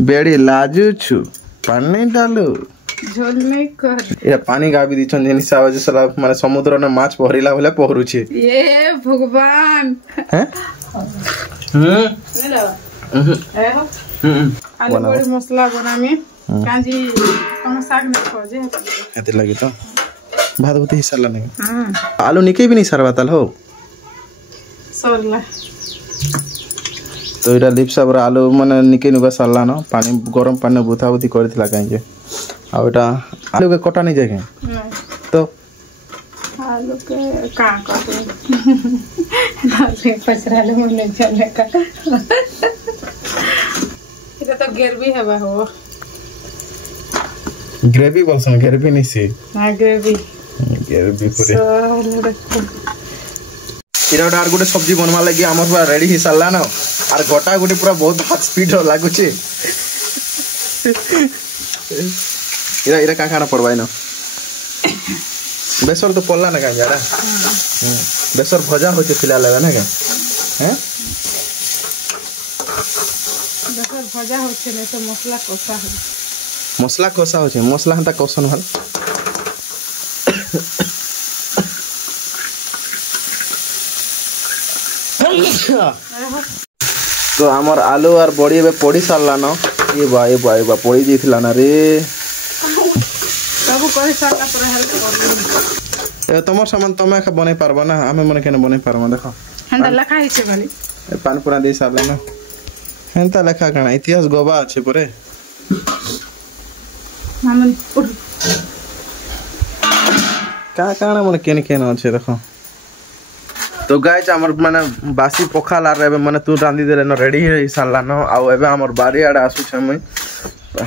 बेड़ी लाजू छु पानी डालू झोल में कर ये पानी गाबी दिछन जेनि सावज सला माने समुद्र ने माछ पहरिला भले पहरु छी ये भगवान हैं हेलो ए हो आलू बड़ी मसाला बनामी कांजी हम साग न खोजे एते लगी तो भात होते ही सरला नहीं आलू निके भी नहीं सरवा ताल हो सरला तो इरा लिप सब आलू माने निके नुगा सरला न पानी गरम पानी बुथा बुथी करथिला कांजे आ ओटा आलू के कटा नहीं जाके तो आलू के का करते डाले पचराले मुने चले का इधर तो ग्रेवी है बा हो ग्रेवी बोलसन ग्रेवी नहीं सी हां ग्रेवी पूरे इरा डार गुटे सब्जी बनवा लगी हमर पूरा रेडी ही सरला न और गोटा गुटे पूरा बहुत हाथ स्पीड लागु छी इरा इरा का खाना पड़वाई न बेसर तो पल्ला ना का यार बेसर भजा होचे खिला लगा ना का हैं बेसर भजा होचे ने तो मसला कोसा होचे मसला हंता कोसन हल तो हमर आलू और बड़ी बे पड़ी सारला न ये बा पड़ी दिखला ना रे सब करे साला पर हेल्प कर ए तमर सामान तमे के बनै पारबो ना हमें मने केने बनै पारबो देखो हंडा लखा हिचे खाली ए पान पुरा दे सारला ना हेंता लेखा कणा इतिहास गोबा আছে পরে मामन उठ का काना मने केने केने আছে देखो तो गाइस हमर माने बासी पखाल आर एबे माने तू रांदी देले न रेडी है साला न आउ एबे हमर बारी आडा आसु छ मैं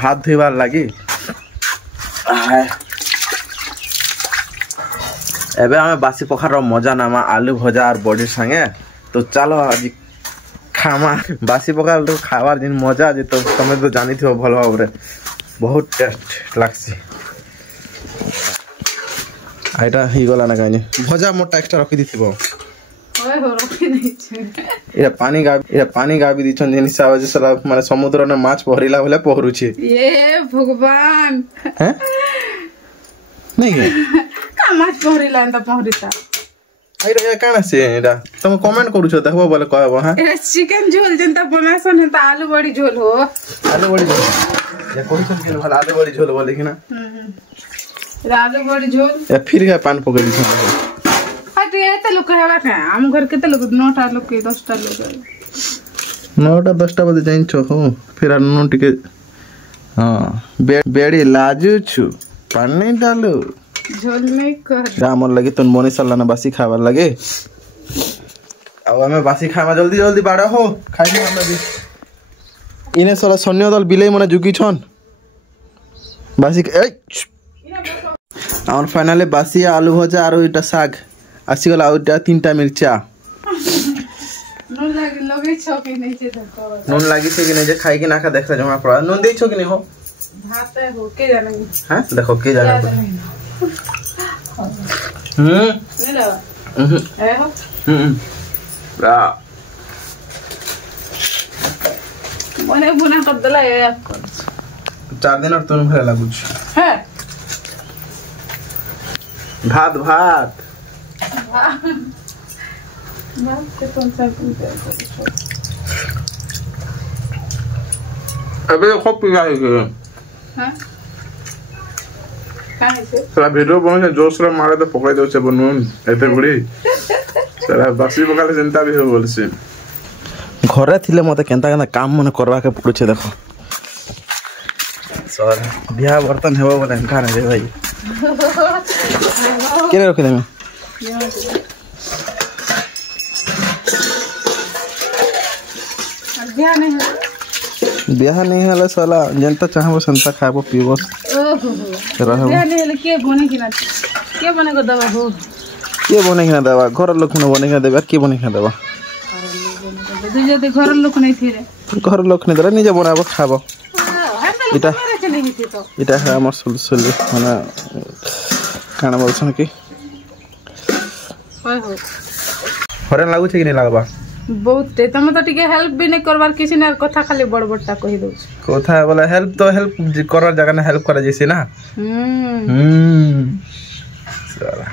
हाथ धोइबार लागी एबे हमें बासी पखार मजा नामा आलू भजा और बड़ी संगे तो चलो आज खामा बासी पखार तो खावार दिन मजा जे तो तमे तो जानि थियो भलो भाबरे बहुत टेस्ट लागसी आइटा ही गला ना काने भजा मोटा एक्स्ट्रा रखि दिथिबो ओए हो रखि नहीं छे ये पानी गाबी दिछन जेनि सावज सला माने समुद्र ने माछ पहरिला भले पहरु छी ये भगवान हैं नहीं है का माछ पहरिला एंता पहरिता आइरा ए काना से एडा तुम कमेंट करू छ देखबो बोले कहबो हां ए चिकन झोल जनता बनासन है त आलू बड़ी झोल हो आलू बड़ी झोल ये कोई सन के भला आलू बड़ी झोल बोले कि ना आलू बड़ी झोल या फिर है पान पकड़ी छ अरे एते लोग हवा का हम घर केते लोग 9टा लोग के 10टा लोग 9टा 10टा बजे जाइन छ हो फिर अनु टिके हां बेड़ी लाजू छु पानी डालू झोल में कर रामर लगे तुन मोनी सल्ला ना बासी खावर लगे अब हमें बासी खावा जल्दी जल्दी बाड़ा हो खाइ हम भी इने सला सन्य दल बिले मने जुगी छन बासी ए और फाइनली बासी आलू भजा और इटा साग आसी गला उटा तीनटा मिर्चा नून लगे छ कि नहीं छे देखो नून लागी छे कि नहीं जे खाइ कि ना खा देखला जमा पड़ा नून देइ छो कि नहीं हो भात हो के जाने हां देखो के जाने ले लो ए हो बा मने बुना कर दला ए कर 4 दिन और तुम भले लागु छ है भात भात के तुम सब अबे खूब पिया है हां काहे से साला वीडियो बने जोश रे मारे तो पकड़ दो से बनून एते गुडी साला बासी बकाले चिंता भी हो बोलसे घरे थिले मते केनता केनता काम मन करवा के पड़ु छे देखो सर बियाह बर्तन हेबो बोले का रे भाई केरे रख देमे बियाह नहीं हला साला जनता चाहबो संता खाबो पीबो ओहो बियाह नहीं हले के बने कि ना के बने को दवा हो के बने कि ना दवा घर लोग ने बने कि ना देबा के बने कि ना दवा दुजे ते घर लोग नहीं थी रे घर लोग ने दरा निजे बनाबो खाबो इटा इटा है हमर सुलसुली माने खाना बोलछन कि होय हो हरे लागु छै कि नहीं लागबा बहुत तुम तो टिके हेल्प भी नहीं करवार किसी ने कथा खाली बड़ बड़टा कहि दउछ कथा बोला हेल्प तो हेल्प करर जगह ना हेल्प करा जैसे ना साला